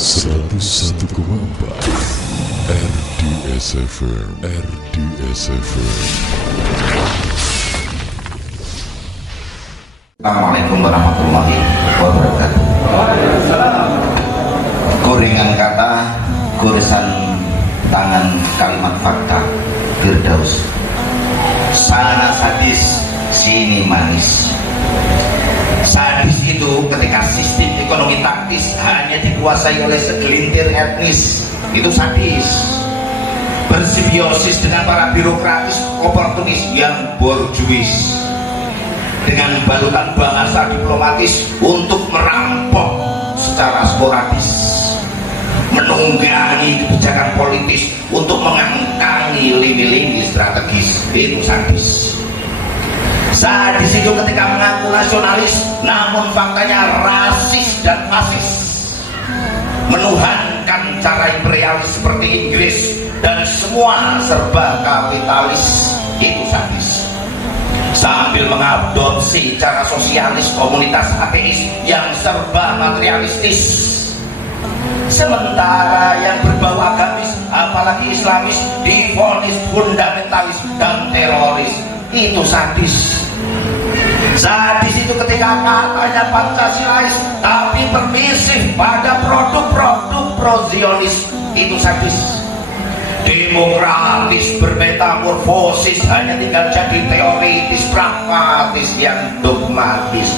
101,4 RDS FM. Assalamualaikum warahmatullahi wabarakatuh. Gorengan kata, goresan tangan, kalimat fakta, Firdaus. Sana sadis, sini manis. Sadis itu ketika sistem ekonomi taktis hanya dikuasai oleh segelintir etnis, itu sadis. Bersimbiosis dengan para birokratis oportunis yang borjuis, dengan balutan bahasa diplomatis untuk merampok secara sporadis, menunggangi kebijakan politis untuk mengangkangi lini-lini strategis, itu sadis. Sadis itu ketika mengaku nasionalis namun faktanya rasis dan fasis, menuhankan cara imperialis seperti Inggris dan semua serba kapitalis, itu sadis. Sambil mengadopsi cara sosialis komunitas ateis yang serba materialistis, sementara yang berbau agamis apalagi islamis divonis fundamentalis dan teroris, itu sadis. Sadis itu ketika katanya Pancasilais tapi permisif pada produk-produk prozionis, itu sadis. Demokratis bermetamorfosis hanya tinggal jadi teoritis pragmatis yang dogmatis.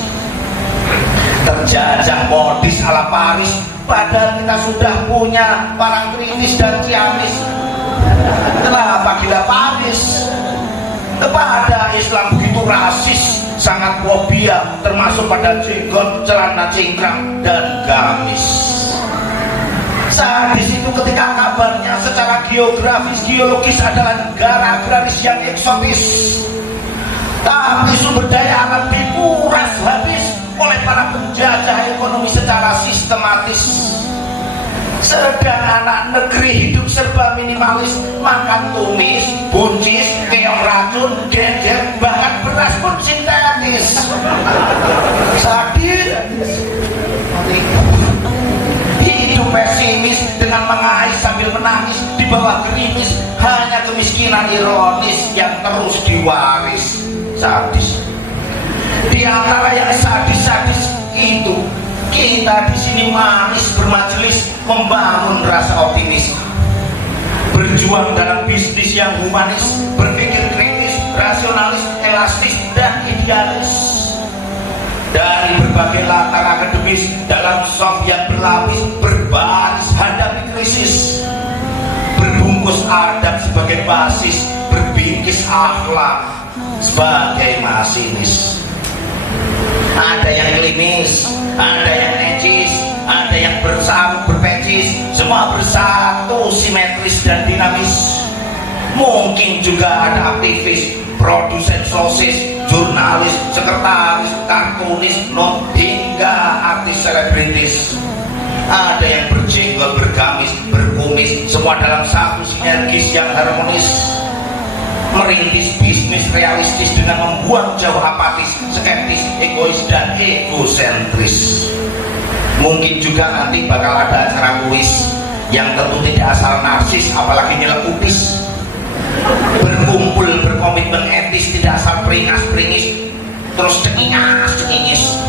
Terjajah modis ala Paris padahal kita sudah punya parangtritis dan ciamis. Kenapa gila Paris? Kepada Islam begitu rasis, sangat fobia, termasuk pada jenggot, celana cingkrang dan gamis. Sadis itu ketika kabarnya secara geografis, geologis adalah negara agraris yang eksotis, tapi sumber daya akan dikuras habis oleh para penjajah ekonomi secara sistematis. Sedang anak negeri hidup serba minimalis, makan tumis, buncis, keong racun, geger, bahkan beras pun sintetis. Sadis. Hidup pesimis dengan mengais sambil menangis di bawah gerimis, hanya kemiskinan ironis yang terus diwaris. Sadis. Di antara yang sadis-sadis itu, kita di sini manis bermajelis, membangun rasa optimis, berjuang dalam bisnis yang humanis, berpikir kritis, rasionalis, elastis dan idealis. Dari berbagai latar akademis dalam soft yang berlapis, berbaris hadapi krisis, berbungkus adab sebagai basis, berbingkis akhlak sebagai masinis. Ada yang klinis, ada yang necis, ada yang bersatu berpecis, semua bersatu simetris dan dinamis. Mungkin juga ada aktivis, produsen sosis, jurnalis, sekretaris, kartunis, not hingga artis selebritis. Ada yang berjenggot, bergamis, berkumis, semua dalam satu sinergis yang harmonis, merintis bisnis realistis dengan membuang jauh apatis, skeptis, egois dan egosentris. Mungkin juga nanti bakal ada acara kuis yang tentu tidak asal narsis apalagi nyelekupis, berkumpul berkomitmen etis, tidak asal peringas-peringis terus cengingas-cengingis.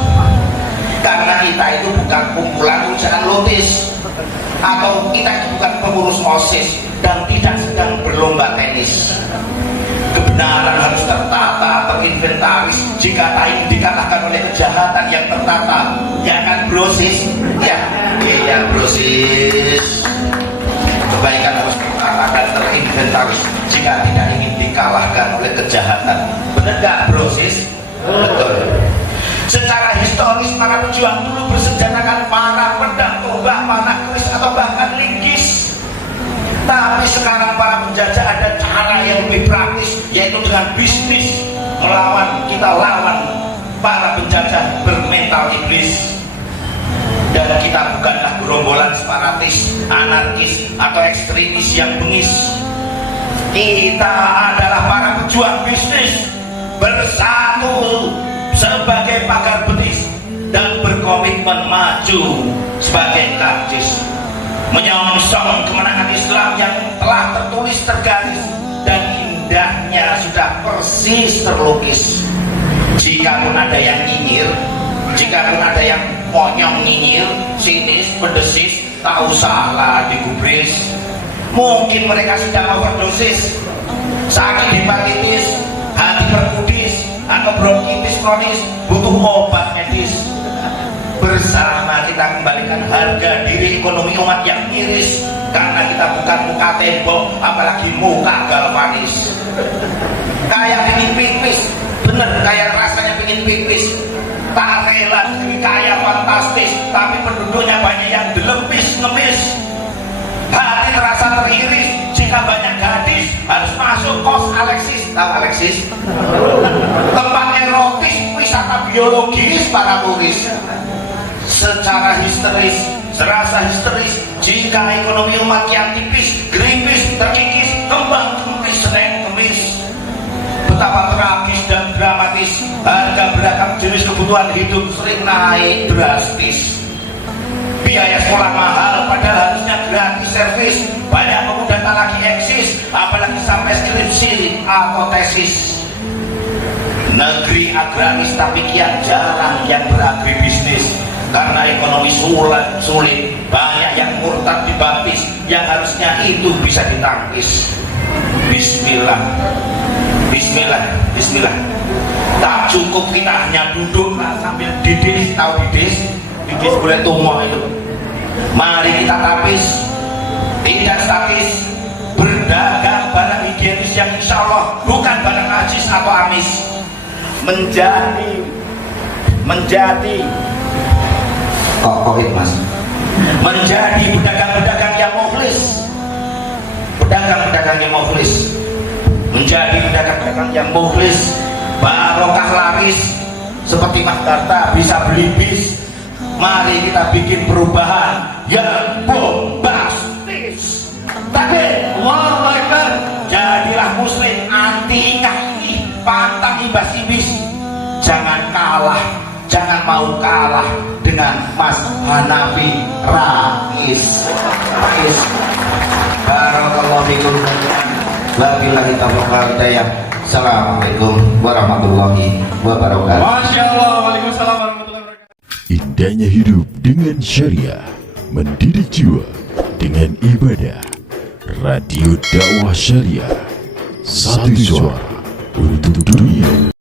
Karena kita itu bukan kumpulan ujaran lotis, atau kita itu bukan pengurus OSIS dan tidak sedang berlomba tenis. Kebenaran harus tertata, terinventaris. Jika tak ingin dikatakan oleh kejahatan yang tertata, ya kan brosis? Ya, iya brosis. Kebaikan harus tertata dan terinventaris jika tidak ingin dikalahkan oleh kejahatan. Benar gak brosis? Betul. Secara historis para pejuang dulu bersenjatakan para pedang tombak, panah keris atau bahkan linggis. Tapi sekarang para penjajah ada cara yang lebih praktis, yaitu dengan bisnis. Melawan, kita lawan para penjajah bermental iblis. Dan kita bukanlah gerombolan separatis, anarkis atau ekstremis yang bengis. Kita adalah para pejuang bisnis, bersatu sebagai pagar betis dan berkomitmen maju sebagai karcis. menyongsong kemenangan Islam yang telah tertulis tergaris dan indahnya sudah persis terlukis. Jikapun ada yang nyinyir, jikapun ada yang monyong nyinyir, sinis, pedesis, tak usahlah digubris. Mungkin mereka sedang overdosis, sakit hepatitis, hati berkudis, atau bronkitis kronis, butuh obat medis. Bersama kita kembalikan harga diri ekonomi umat yang miris, karena kita bukan muka tembok, apalagi muka galvanis. Kayak pingin pipis, bener kayak rasanya pingin pipis. Tak rela jadi kaya fantastis, tapi penduduknya banyak yang delempis ngemis. Hati terasa teriris jika banyak gadis harus masuk kos Alexis. Tahu Alexis? Tempat erotis, wisata biologis para turis. Secara histeris, serasa histeris jika ekonomi umat yang tipis, gripis, terkikis, kembang kempis, seneng kemis. Betapa tragis dan dramatis harga beragam jenis kebutuhan hidup sering naik drastis. Biaya sekolah mahal padahal harusnya gratis servis. Banyak pemuda tak lagi eksis, apalagi sampai skripsi atau tesis. Negeri agraris tapi kian jarang yang beragribisnis, karena ekonomi sulit, banyak yang murtad dibaptis, yang harusnya itu bisa ditangkis. Bismillah, bismillah, bismillah. Tak cukup kita hanya duduk sambil didis, tahu didis? Didis boleh tumbuh itu. Mari kita tapis, tidak statis, berdagang barang higienis yang insya Allah bukan barang najis atau amis. Menjadi mas, menjadi pedagang-pedagang yang muflis, pedagang-pedagang yang muflis, menjadi pedagang-pedagang yang muflis, barokah laris, seperti Mas Darta bisa beli bis. Mari kita bikin perubahan yang bombastis. Takbir, Allahu Akbar. Jadilah muslim anti ingah-ingih, pantang ibas-ibis. Jangan kalah, jangan mau kalah dengan Mas Hanafi Rais. Barakallahu fikum. Wabillahi taufiq wal hidayah. Assalamualaikum warahmatullahi wabarakatuh. Masyaallah, waalaikumsalam warahmatullahi wabarakatuh. Indahnya hidup dengan syariah, mendidik jiwa dengan ibadah. Radio dakwah syariah, satu suara untuk dunia.